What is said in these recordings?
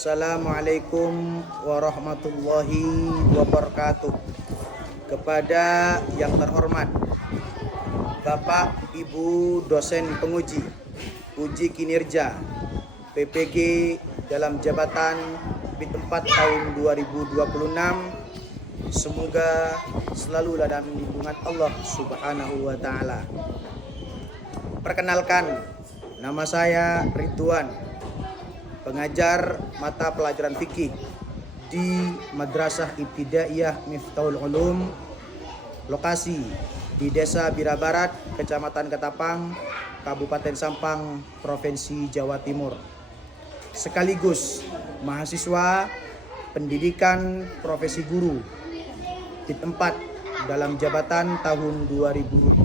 Assalamualaikum warahmatullahi wabarakatuh. Kepada yang terhormat Bapak Ibu dosen penguji uji kinerja PPG dalam jabatan BIT 4 tahun 2026, semoga selalu dalam lindungan Allah Subhanahu wa taala. Perkenalkan, nama saya Ridwan, pengajar mata pelajaran fikih di Madrasah Ibtidaiyah Miftahul Ulum, lokasi di Desa Bira Barat, Kecamatan Ketapang, Kabupaten Sampang, Provinsi Jawa Timur. Sekaligus mahasiswa pendidikan profesi guru BIT 4 dalam jabatan tahun 2026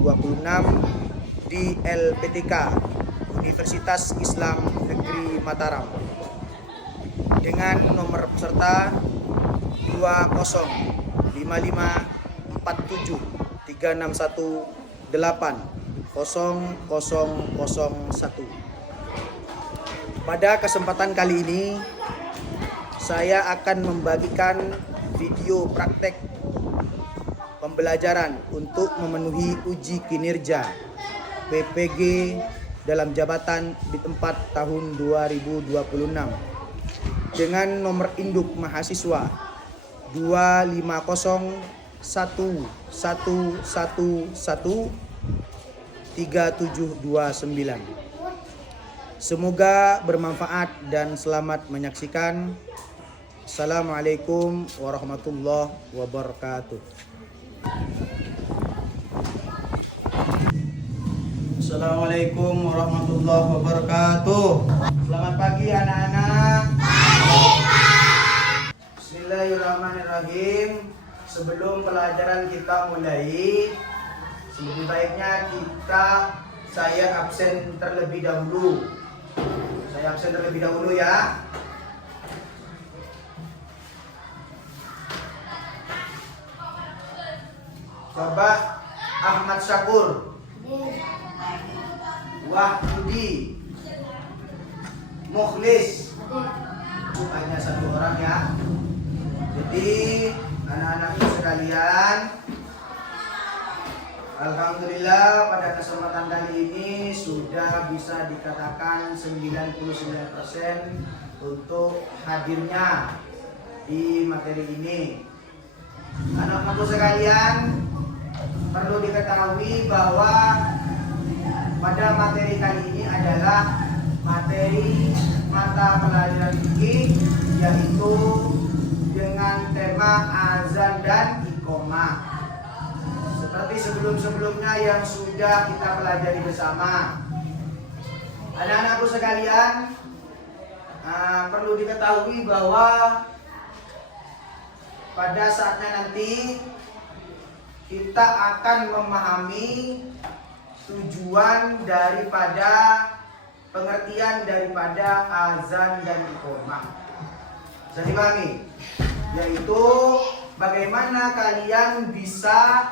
di LPTK Universitas Islam Negeri Mataram dengan nomor peserta 205436186180001. Pada kesempatan kali ini saya akan membagikan video praktek pembelajaran untuk memenuhi uji kinerja PPG dalam jabatan BIT 4 tahun 2026 dengan nomor induk mahasiswa 25011113729. Semoga bermanfaat dan selamat menyaksikan. Assalamualaikum warahmatullahi wabarakatuh. Assalamualaikum warahmatullahi wabarakatuh. Selamat pagi anak-anak. Bismillahirrahmanirrahim. Sebelum pelajaran kita mulai, lebih baiknya saya absen terlebih dahulu. Saya absen terlebih dahulu ya. Coba Ahmad Syakur, Wahyudi, Mukhlis, hanya satu orang ya. Jadi anak-anakku sekalian, alhamdulillah pada kesempatan kali ini sudah bisa dikatakan 99% untuk hadirnya di materi ini. Anak-anakku sekalian, perlu diketahui bahwa pada materi kali ini adalah materi mata pelajaran fikih, yaitu dengan tema azan dan iqamah. Seperti sebelum-sebelumnya yang sudah kita pelajari bersama. Anak-anakku sekalian, perlu diketahui bahwa pada saatnya nanti kita akan memahami tujuan daripada pengertian daripada azan dan iqamah. Bisa dipahami? Yaitu bagaimana kalian bisa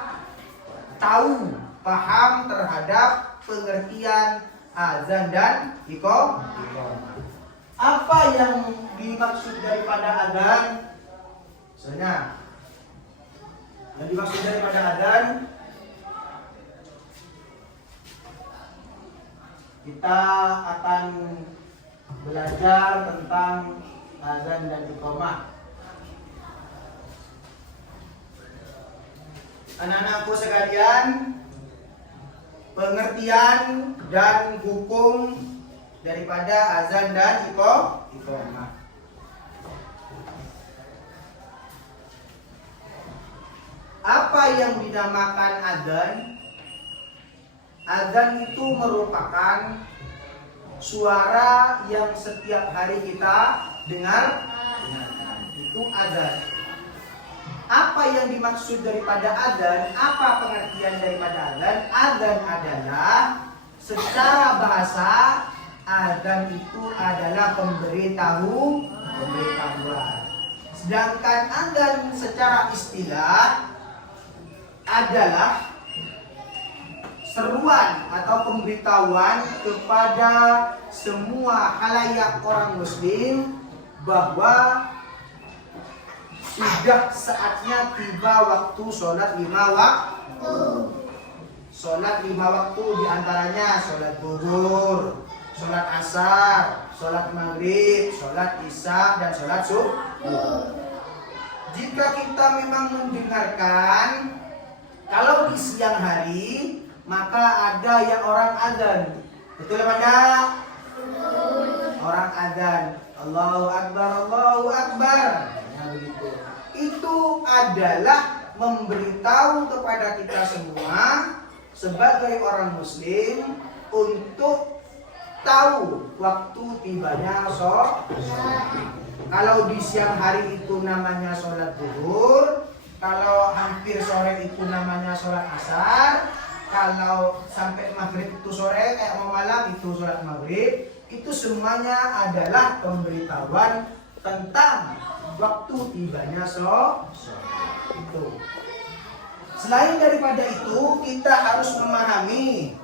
tahu, paham terhadap pengertian azan dan iqamah. Apa yang dimaksud daripada azan? Misalnya, yang dimaksud daripada azan, kita akan belajar tentang azan dan iqamah. Anak-anakku sekalian, pengertian dan hukum daripada azan dan iqamah. Apa yang dinamakan azan? Azan itu merupakan suara yang setiap hari kita dengarkan. Itu azan. Apa yang dimaksud daripada azan? Apa pengertian daripada azan? Azan adalah secara bahasa, azan itu adalah pemberitahuan. Sedangkan azan secara istilah adalah seruan atau pemberitahuan kepada semua khalayak orang muslim bahwa sudah saatnya tiba waktu sholat 5 waktu. Sholat 5 waktu diantaranya sholat zuhur, sholat asar, sholat maghrib, sholat isya, dan sholat subuh. Jika kita memang mendengarkan kalau di siang hari maka ada yang orang adzan, betul apa enggak? Orang adzan, Allahu Akbar, Allahu Akbar. Nah, begitu. Itu adalah memberitahu kepada kita semua sebagai orang muslim untuk tahu waktu tibanya sholat. Kalau di siang hari itu namanya sholat zuhur, kalau hampir sore itu namanya sholat asar, kalau sampai maghrib itu sore kayak mau malam itu sholat maghrib. Itu semuanya adalah pemberitahuan tentang waktu tibanya sholat. Itu. Selain daripada itu, kita harus memahami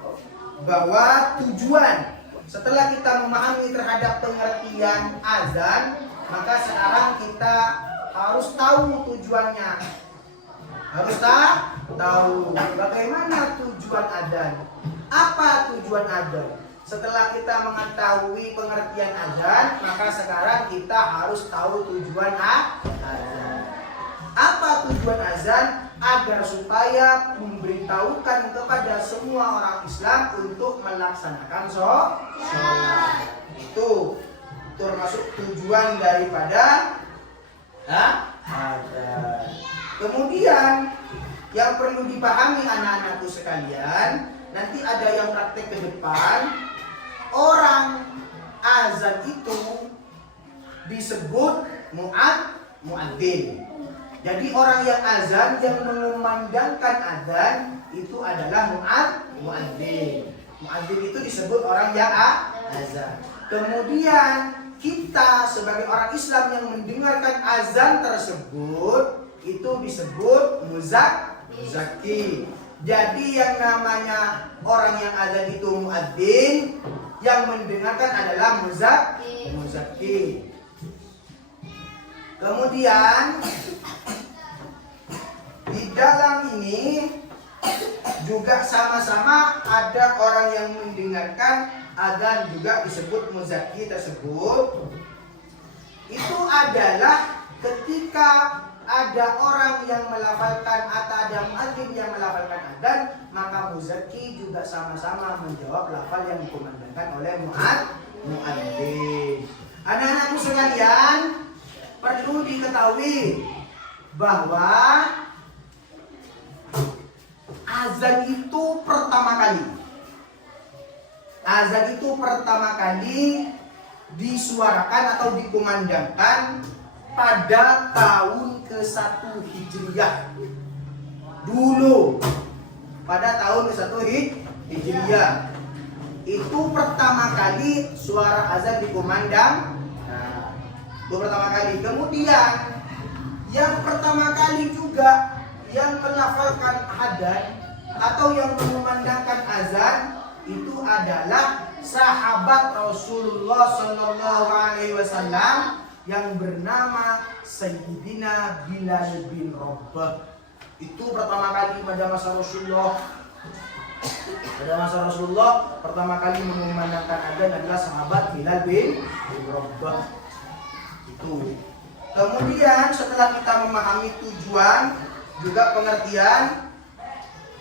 bahwa tujuan setelah kita memahami terhadap pengertian azan, maka sekarang kita harus tahu tujuannya. Harus tahu bagaimana tujuan azan. Apa tujuan azan? Setelah kita mengetahui pengertian azan, maka sekarang kita harus tahu tujuan azan. Apa tujuan azan? Agar supaya memberitahukan kepada semua orang Islam untuk melaksanakan sholat. Itu termasuk tujuan daripada azan. Kemudian yang perlu dipahami anak-anakku sekalian, nanti ada yang praktek ke depan. Orang azan itu disebut muadzin. Jadi orang yang azan, yang mengumandangkan azan itu adalah muadzin. Muadzin itu disebut orang yang azan. Kemudian kita sebagai orang Islam yang mendengarkan azan tersebut itu disebut muzaki. Jadi yang namanya orang yang azan itu muadzin, yang mendengarkan adalah muzaki. Kemudian di dalam ini juga sama-sama ada orang yang mendengarkan azan juga disebut muzaki tersebut. Itu adalah ketika ada orang yang melafalkan atau ada muadzin yang melafalkan azan, maka muzaki juga sama-sama menjawab lafal yang dikumandangkan oleh muadzin. Anak-anakku sekalian, perlu diketahui bahwa azan itu pertama kali disuarakan atau dikumandangkan pada tahun ke-1 Hijriyah. Dulu pada tahun ke-1 Hijriyah itu pertama kali suara azan dikumandang. Itu pertama kali. Kemudian yang pertama kali juga yang melafalkan azan atau yang mengumandangkan azan itu adalah sahabat Rasulullah Sallallahu Alaihi Wasallam yang bernama Sayyidina Bilal bin Rabah. Itu pertama kali pada masa Rasulullah. Pada masa Rasulullah pertama kali mengumandangkan azan adalah sahabat Bilal bin Rabah. Itu. Kemudian setelah kita memahami tujuan, juga pengertian,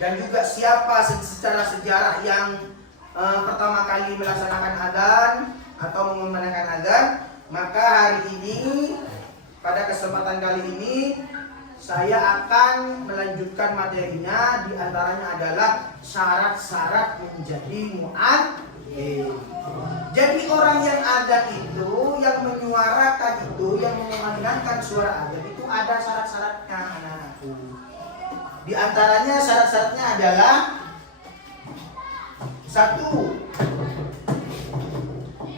dan juga siapa secara sejarah yang pertama kali melaksanakan azan atau mengumandangkan azan, maka hari ini pada kesempatan kali ini saya akan melanjutkan materinya. Di antaranya adalah syarat-syarat menjadi muadzin. Jadi orang yang azan itu, yang menyuarakan itu, yang mengumandangkan suara azan itu ada syarat-syaratnya, anak-anakku. Di antaranya syarat-syaratnya adalah 1.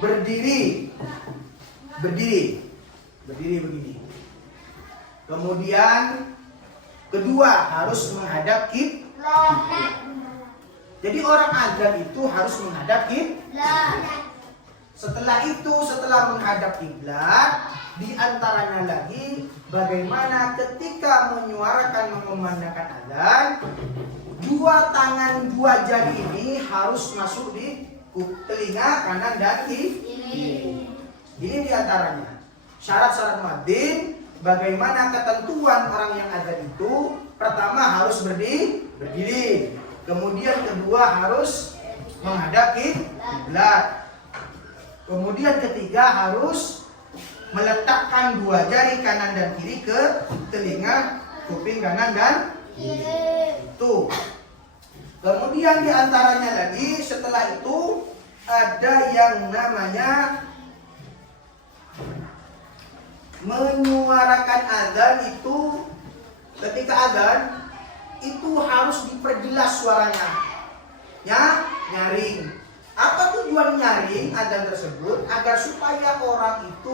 Berdiri begini. Kemudian 2, harus menghadap kiblat. Jadi orang azan itu harus menghadap kiblat. Setelah itu, setelah menghadap kiblat, di antaranya lagi bagaimana ketika menyuarakan mengumandangkan azan, dua tangan dua jari ini harus masuk di telinga kanan dan kiri. Ini di antaranya. Syarat-syarat muadzin, bagaimana ketentuan orang yang azan itu, pertama harus berdiri. Kemudian kedua harus menghadap kiblat. Kemudian ketiga harus meletakkan dua jari kanan dan kiri ke telinga kuping kanan dan kiri. Itu. Kemudian diantaranya lagi setelah itu ada yang namanya menyuarakan azan itu, ketika azan itu harus diperjelas suaranya, ya, nyaring. Apa tujuan nyaring azan tersebut? Agar supaya orang itu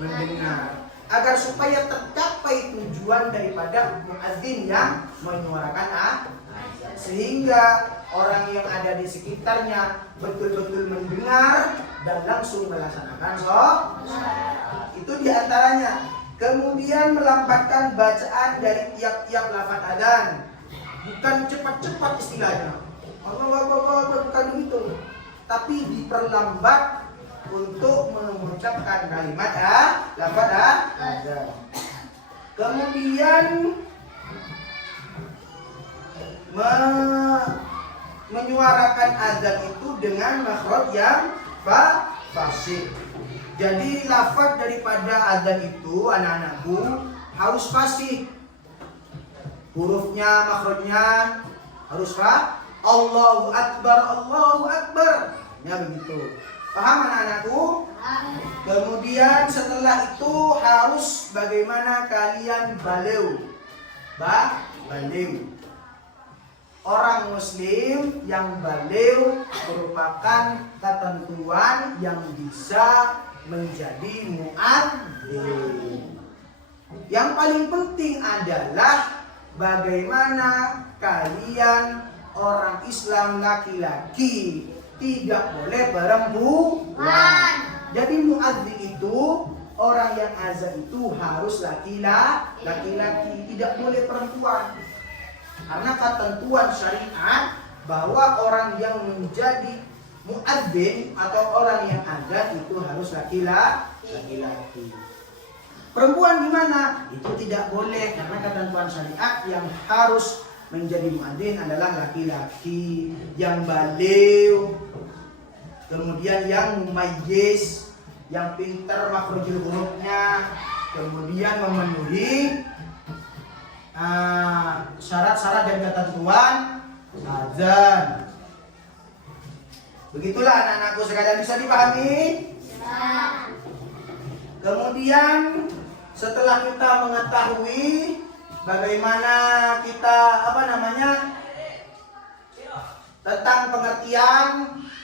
mendengar, agar supaya tercapai tujuan daripada muadzin yang menyuarakan azan, sehingga orang yang ada di sekitarnya betul-betul mendengar dan langsung melaksanakan sholat. Itu diantaranya. Kemudian melambatkan bacaan dari tiap-tiap lafaz azan, bukan cepat-cepat istilahnya. Bukan begitu, tapi diperlambat untuk mengucapkan kalimat lafaz azan. Kemudian menyuarakan azan itu dengan makhraj yang fasih. Jadi lafaz daripada azan itu anak-anakku harus fasih. Hurufnya, makhrajnya harus fasih. Allahu Akbar, Allahu Akbar. Ya begitu. Paham anak-anakku? Kemudian setelah itu harus bagaimana kalian baliw. Baliw. Orang muslim yang baliw merupakan ketentuan yang bisa menjadi muadzin. Yang paling penting adalah bagaimana kalian orang Islam laki-laki tidak boleh perempuan. Jadi muadzin itu, orang yang azan itu harus laki-laki, tidak boleh perempuan. Karena ketentuan syariat bahwa orang yang menjadi muadzin atau orang yang azan itu harus laki-laki. Perempuan gimana? Itu tidak boleh, karena ketentuan syariat yang harus menjadi muadzin adalah laki-laki yang baliw, kemudian yang mumayyiz, yang pintar makhrajul hurufnya, kemudian memenuhi syarat-syarat dan ketentuan azan. Begitulah anak-anakku sekalian, bisa dipahami? Kemudian setelah kita mengetahui bagaimana kita tentang pengertian,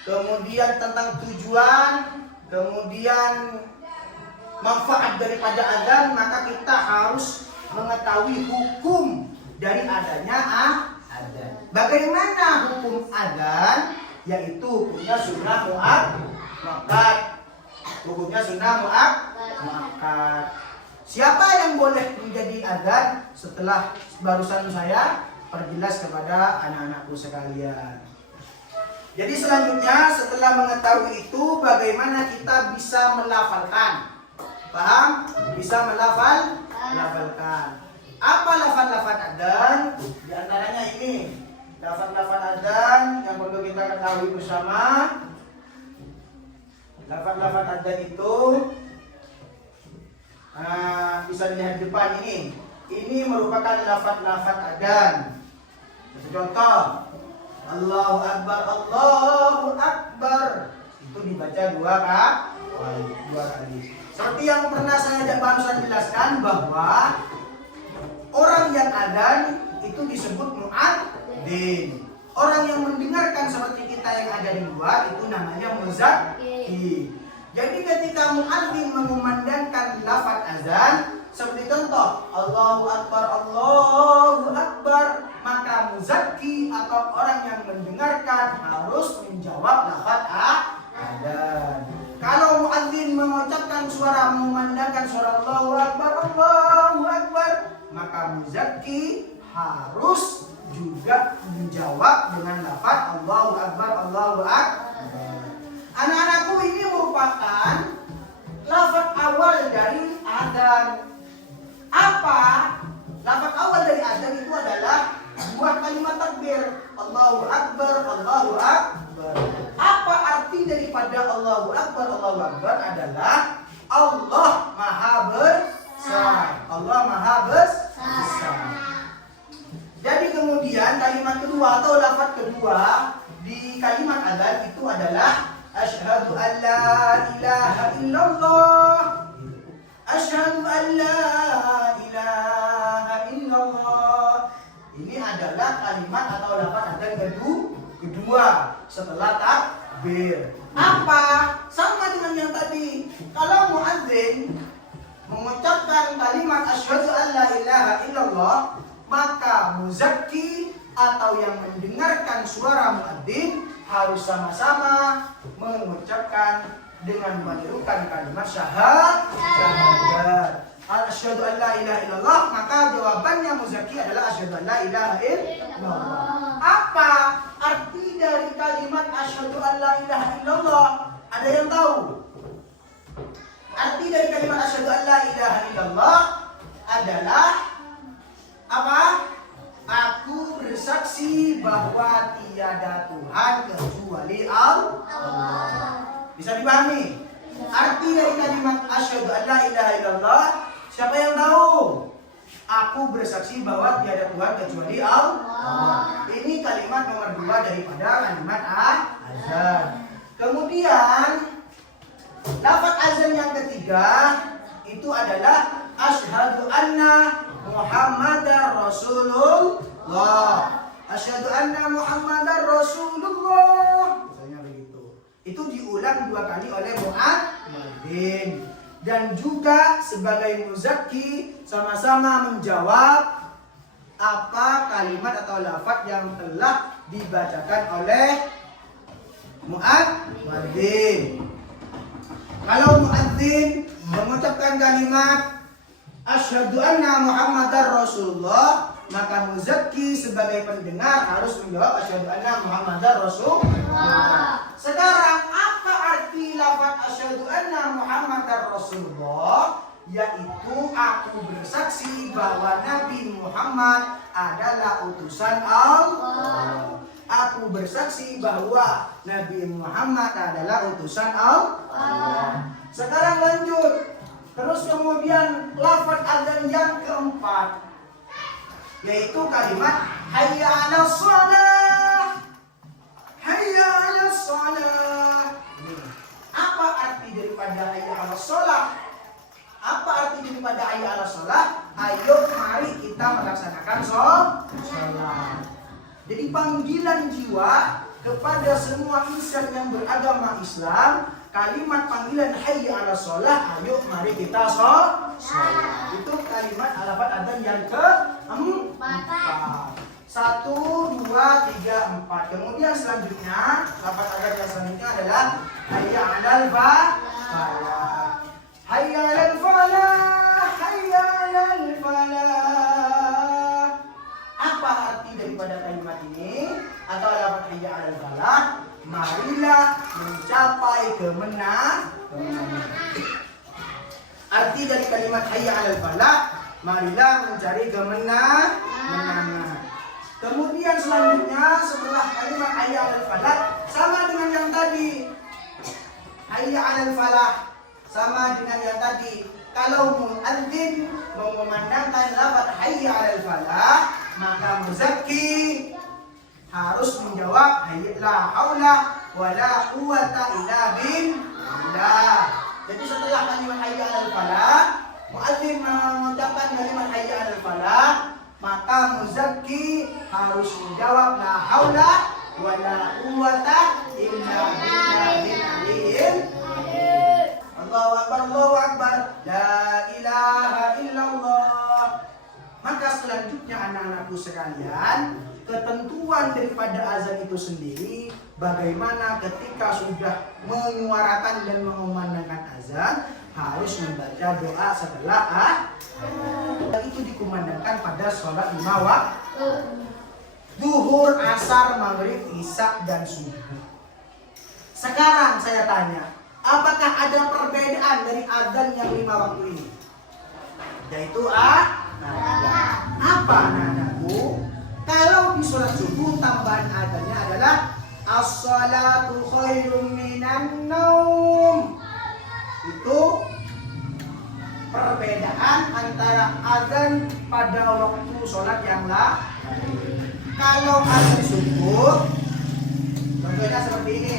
kemudian tentang tujuan, kemudian manfaat daripada azan, maka kita harus mengetahui hukum dari adanya azan. Bagaimana hukum azan? Yaitu hukumnya sunnah muakkad. Hukumnya sunnah muakkad. Siapa yang boleh menjadi azan? Setelah barusan saya perjelas kepada anak-anakku sekalian. Jadi selanjutnya setelah mengetahui itu, bagaimana kita bisa melafalkan? Paham? Bisa melafalkan. Apa lafaz-lafaz azan? Di antaranya ini. Lafaz-lafaz azan yang perlu kita ketahui bersama. Lafaz-lafaz azan itu bisa dilihat di depan ini. Ini merupakan lafaz-lafaz azan. Contoh, Allahu Akbar, Allahu Akbar. Itu dibaca dua kali. Seperti yang pernah saya barusan jelaskan bahwa orang yang azan itu disebut muadzin. Orang yang mendengarkan seperti kita yang ada di luar itu namanya muzakkir. Jadi ketika muadzin mengumandangkan lafaz azan, seperti contoh Allahu Akbar, Allahu Akbar, maka muzakki atau orang yang mendengarkan harus menjawab lafaz azan. maka muzakki harus juga menjawab dengan lafaz Allahu Akbar, Allahu Akbar. Anak-anakku, ini merupakan lafaz awal dari adzan. Apa? Lafaz awal dari adzan itu adalah dua kalimat takbir, Allahu Akbar, Allahu Akbar. Apa arti daripada Allahu Akbar, Allahu Akbar adalah Allah Maha Besar. Allah Maha Besar. Jadi kemudian kalimat kedua atau lafaz kedua di kalimat adzan itu adalah asyhadu an la ilaha illallah. Asyhadu an la ilaha illallah. Ini adalah kalimat atau lafaz adzan kedua setelah takbir. Apa? Sama dengan yang tadi. Kalau muadzin mengucapkan kalimat asyhadu an la ilaha illallah, maka muzakki atau yang mendengarkan suara muadzin harus sama-sama mengucapkan dengan menirukan kalimat syahadat. Asyhadu an la ilaha illallah, maka jawabannya muzakki adalah asyhadu an la ilaha illallah. Apa arti dari kalimat asyhadu an la ilaha illallah? Ada yang tahu? Arti dari kalimat asyhadu an la ilaha illallah adalah apa? Aku bersaksi bahwa tiada Tuhan kecuali Allah. Bisa dipahami? Arti dari kalimat asyhadu an la ilaha illallah, siapa yang tahu? Aku bersaksi bahwa tiada Tuhan kecuali Allah. Ini kalimat nomor 2 daripada kalimat azan. Kemudian lafaz azan yang ketiga itu adalah asyhadu anna Muhammadar Rasulullah. Asyhadu anna Muhammadar Rasulullah. Misalnya begitu. Itu diulang 2 kali oleh muadzin. Dan juga sebagai muzakki sama-sama menjawab apa kalimat atau lafaz yang telah dibacakan oleh muadzin. Kalau muadzin mengucapkan kalimat asyhadu anna Muhammadar Rasulullah, maka muzakki sebagai pendengar harus menjawab asyhadu anna Muhammadar Rasulullah. Sekarang apa arti lafaz asyhadu anna Muhammadar Rasulullah? Yaitu aku bersaksi bahwa Nabi Muhammad adalah utusan Allah. Aku bersaksi bahwa Nabi Muhammad adalah utusan Allah. Sekarang lanjut. Terus kemudian lafaz adzan yang keempat, yaitu kalimat hayya 'alas shalah. Hayya 'alas shalah. Apa arti daripada hayya 'alas shalah? Apa arti daripada hayya 'alas shalah? Ayo mari kita melaksanakan sholat. Jadi panggilan jiwa kepada semua insan yang beragama Islam, kalimat panggilan hayya 'alas shalah, ayo mari kita sholat. Itu kalimat lafaz adzan yang keempat. 1, 2, 3, 4. Kemudian selanjutnya lafaz adzan yang selanjutnya adalah hayya 'alal falah. Hayya 'alal falah, hayya 'alal falah. Apa arti daripada kalimat ini atau lafaz hayya 'alal falah? Marilah mencapai kemenangan. Arti dari kalimat hayya 'alal falah, marilah mencari kemenangan. Kemudian selanjutnya setelah kalimat hayya 'alal falah sama dengan yang tadi. Hayya 'alal falah sama dengan yang tadi. Kalau muadzin mengumandangkan lafaz hayya 'alal falah, maka muzakki harus menjawab la haula wala quwata illa billah. Jadi setelah kalimat hayya 'alal falah, muadzin mengucapkan kalimat hayya 'alal falah, maka muzakki harus menjawab la haula wala quwata illa billahil aliyyil azim. Allahu akbar, Allahu akbar, la ilaha illallah. Maka selanjutnya anak-anakku sekalian, ketentuan daripada azan itu sendiri, bagaimana ketika sudah menyuarakan dan mengumandangkan azan, harus membaca doa setelah itu dikumandangkan pada ada sholat 5 waktu. Duhur, asar, maghrib, isya, dan subuh. Sekarang saya tanya, apakah ada perbedaan dari azan yang 5 waktu ini? Yaitu nada. Apa nadaku? Kalau di sholat subuh tambahan adanya adalah as-salatu khairum minan naum. Itu perbedaan antara azan pada waktu sholat yang lain. Kalau azan subuh, contohnya seperti ini.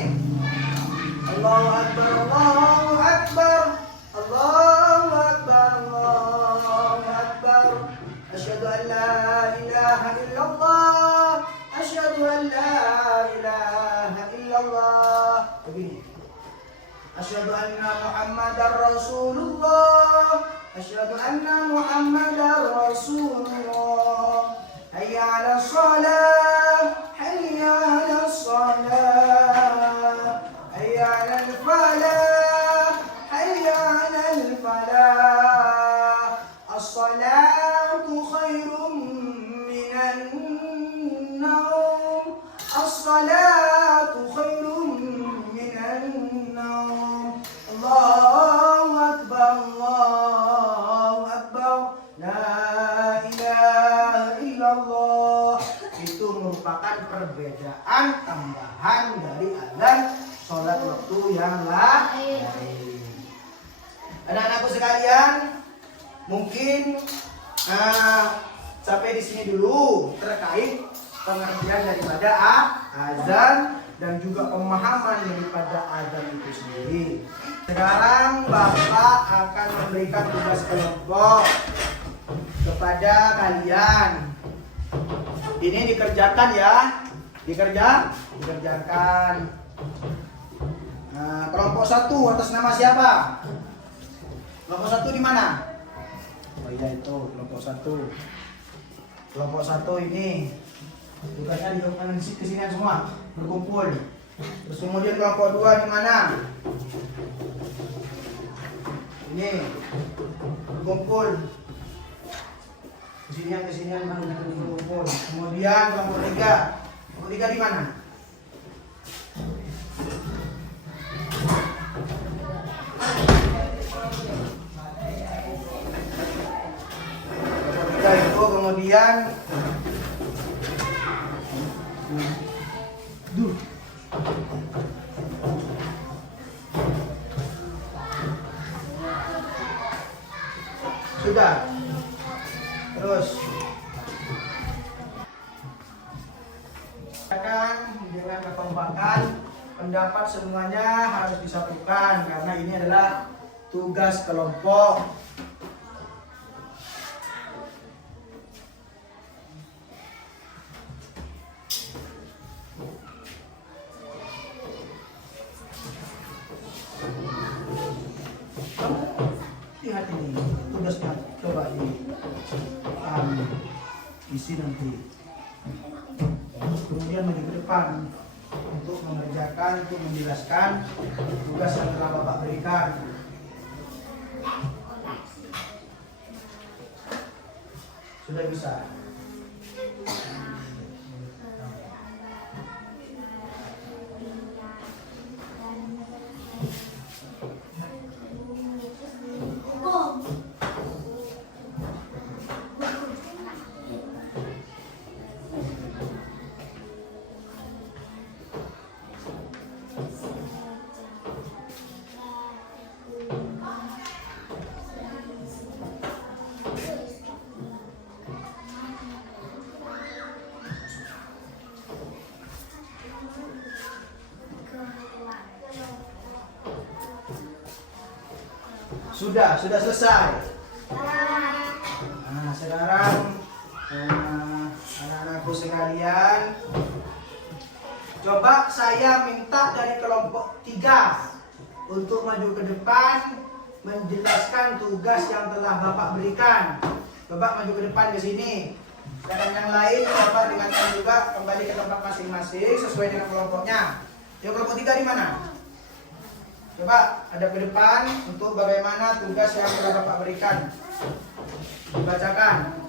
Allahu Akbar, Allahu Akbar, Allahu Akbar, Allahu Akbar. Asyhadu an la ilaha illallah, asyhadu an la ilaha illallah. Begini. Asyhadu anna Muhammadar Rasulullah, asyhadu anna Muhammadar Rasulullah. Hayya 'alas shalah, hayya 'alas shalah, hayya 'alal falah, hayya 'alal falah. As-salatu khairum minan naum, as-salatu khairum minan naum. Allahu Akbar, Allahu Akbar, la ilaha illallah. Itu merupakan perbedaan tambahan dari azan sholat waktu yang lain. Anak-anakku sekalian, mungkin sampai di sini dulu terkait pengertian daripada azan dan juga pemahaman daripada azan itu sendiri. Sekarang Bapak akan memberikan tugas kelompok kepada kalian. Ini dikerjakan ya, dikerjakan. Nah, kelompok 1 atas nama siapa? Kelompok 1 di mana? Oh iya itu kelompok 1. Kelompok 1 ini tugasnya di kesini semua berkumpul. Terus kemudian kelompok 2 di mana? Ini berkumpul. Kesinian mana berkumpul. Kemudian kelompok 3. Kelompok 3 di mana? Itu kemudian sudah. Terus dengan kekompakan pendapat semuanya harus disatukan karena ini adalah tugas kelompok. Lihat ini tugasnya, coba ini isi nanti. Kemudian maju ke depan untuk mengerjakan, untuk menjelaskan tugas yang telah Bapak berikan. Sudah bisa. Sudah selesai. Nah, sekarang anak-anakku sekalian, coba saya minta dari kelompok 3 untuk maju ke depan menjelaskan tugas yang telah Bapak berikan. Coba maju ke depan ke sini. Dan yang lain Bapak dengarkan juga kembali ke tempat masing-masing sesuai dengan kelompoknya. Yang kelompok 3 di mana? Coba hadap ke depan untuk bagaimana tugas yang telah Bapak berikan. Dibacakan.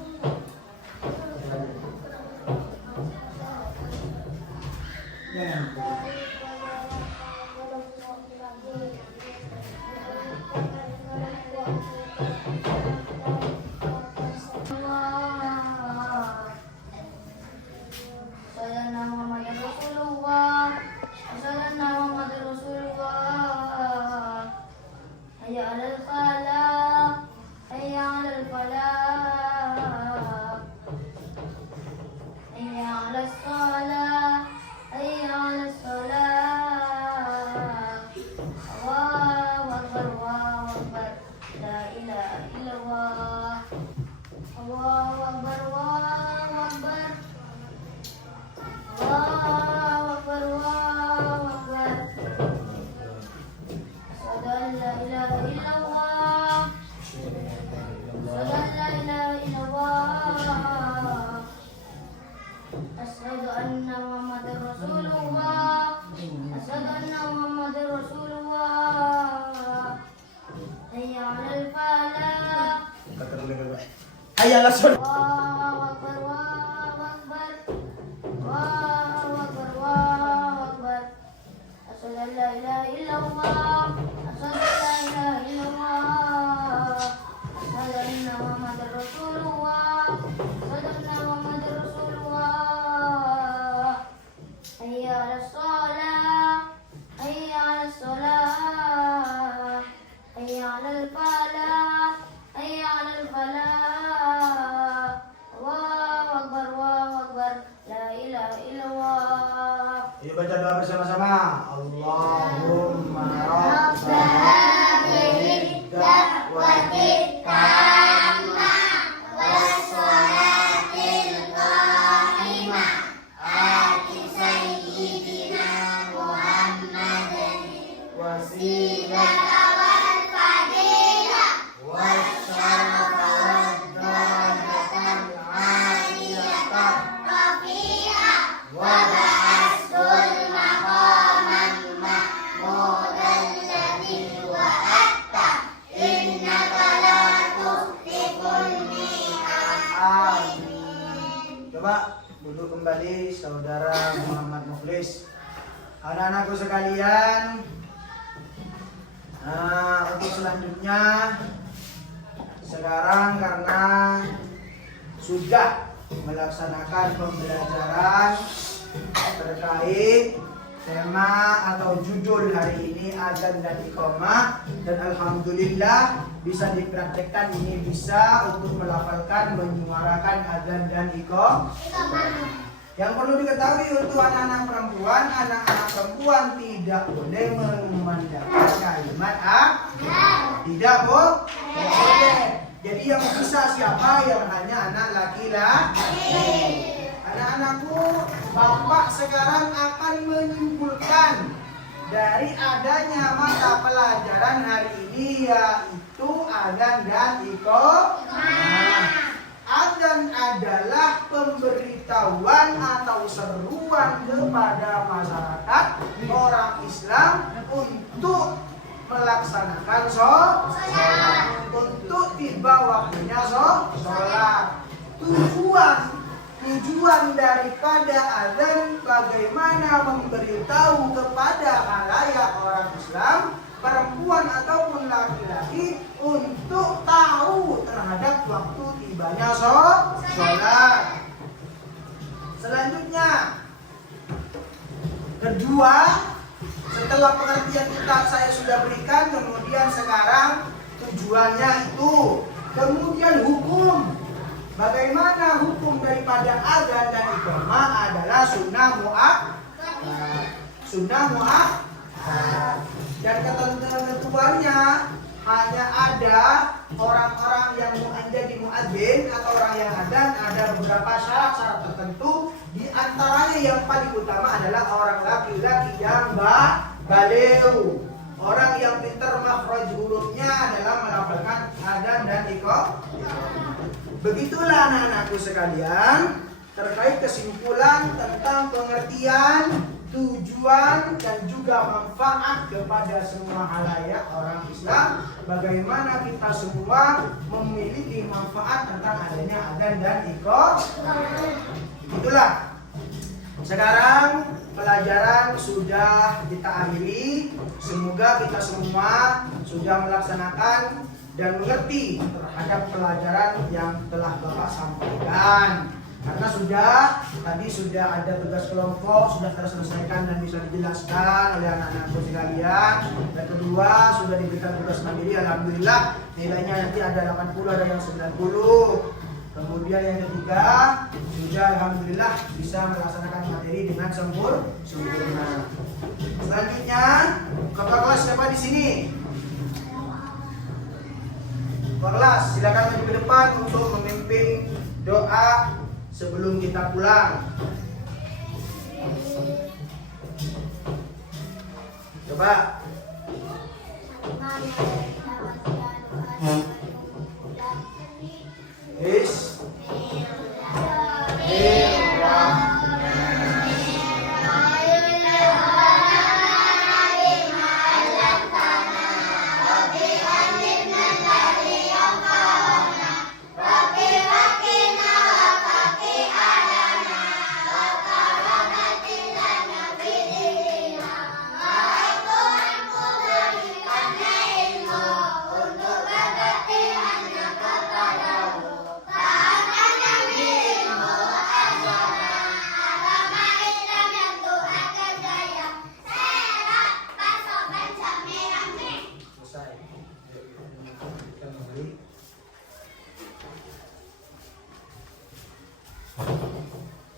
Ayalah saudara. Allahu Akbar, Allahu Akbar. Allahu Akbar, Allahu Akbar. Asyhadu an la ilaha illallah. Asyhadu an la ilaha illallah. Asyhadu anna Muhammadar Rasulullah. Asyhadu anna Muhammadar Rasulullah. Hayya 'alas shalah. Hayya 'alas shalah. Hayya 'alal falah. Hayya 'alal falah. Allahu Akbar, Allahu Akbar. La ilaha illallah. Ayo baca doa bersama-sama. Allahumma Rabbana bihi da'watil tammah wassalatil qa'imah ati sayyidina Muhammadin wasilata wal fadilah wasyarafa wad darajatal 'aliyah rafi'ah wa ba'asul maqaman mahmudan ladzi wa'atta innaka la tukhliqul mi'ad. Amin. Coba duduk kembali saudara Muhammad Mukhlis. Anak-anakku sekalian, untuk selanjutnya sekarang karena sudah melaksanakan pembelajaran terkait tema atau judul hari ini azan dan iqamah, dan alhamdulillah bisa dipraktekkan, ini bisa untuk melafalkan, menyuarakan azan dan iqamah. Yang perlu diketahui untuk anak-anak perempuan tidak boleh memandangkan kalimat tidak boleh. Jadi yang bisa siapa? Yang hanya anak laki-laki. Anak-anakku, Bapak sekarang akan menyimpulkan dari adanya mata pelajaran hari ini, yaitu azan dan iqamah. Azan adalah pemberitahuan atau seruan kepada masyarakat orang Islam untuk melaksanakan sholat, untuk tiba waktunya sholat. Tujuan daripada azan bagaimana memberitahu kepada khalayak orang Islam, perempuan ataupun laki-laki, untuk tahu terhadap waktu tibanya sholat. Selanjutnya, kedua, setelah pengertian kita saya sudah berikan, kemudian sekarang tujuannya itu, kemudian hukum. Bagaimana hukum daripada azan dan iqamah adalah sunnah mu'akkad. Dan ketentuannya hanya ada orang-orang yang menjadi muadzin atau orang yang azan, ada beberapa syarat-syarat tertentu. Di antaranya yang paling utama adalah orang laki-laki yang baligh. Orang yang pintar makhraj hurufnya adalah melafalkan azan dan iqamah. Begitulah anak-anakku sekalian terkait kesimpulan tentang pengertian, tujuan dan juga manfaat kepada semua khalayak orang Islam. Bagaimana kita semua memiliki manfaat tentang adanya azan dan iqamah. Itulah. Sekarang pelajaran sudah kita akhiri. Semoga kita semua sudah melaksanakan dan mengerti terhadap pelajaran yang telah Bapak sampaikan. Karena tadi sudah ada tugas kelompok, sudah terselesaikan dan bisa dijelaskan oleh anak-anakku sekalian. Dan kedua, sudah diberikan tugas mandiri, alhamdulillah nilainya nanti ada 80, ada yang 90. Kemudian yang ketiga, sudah alhamdulillah bisa melaksanakan materi dengan sempurna. Selanjutnya, kakak kelas siapa di sini? Kelas, silakan maju ke depan untuk memimpin doa sebelum kita pulang. Coba. Bismillahirrahmanirrahim.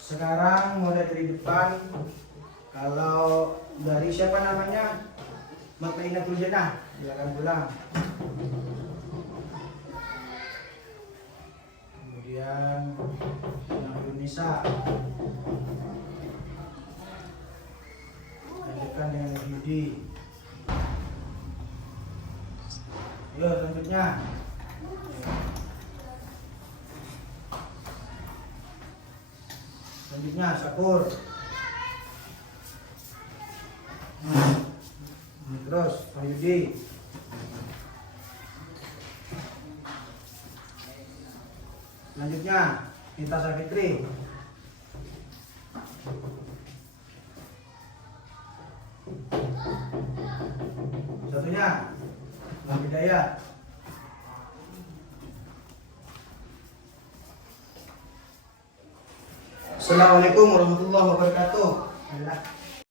Sekarang mulai dari depan. Kalau dari siapa namanya? Mutmainnatul Jannah, silakan pulang. Kemudian Nahul Nisa. Lanjutkan dengan Yudi. Yo, selanjutnya. Selanjutnya Syukur. Terus Yudi. Selanjutnya Nita Safitri. Satunya Muhammad Hidayat. Assalamualaikum warahmatullahi wabarakatuh.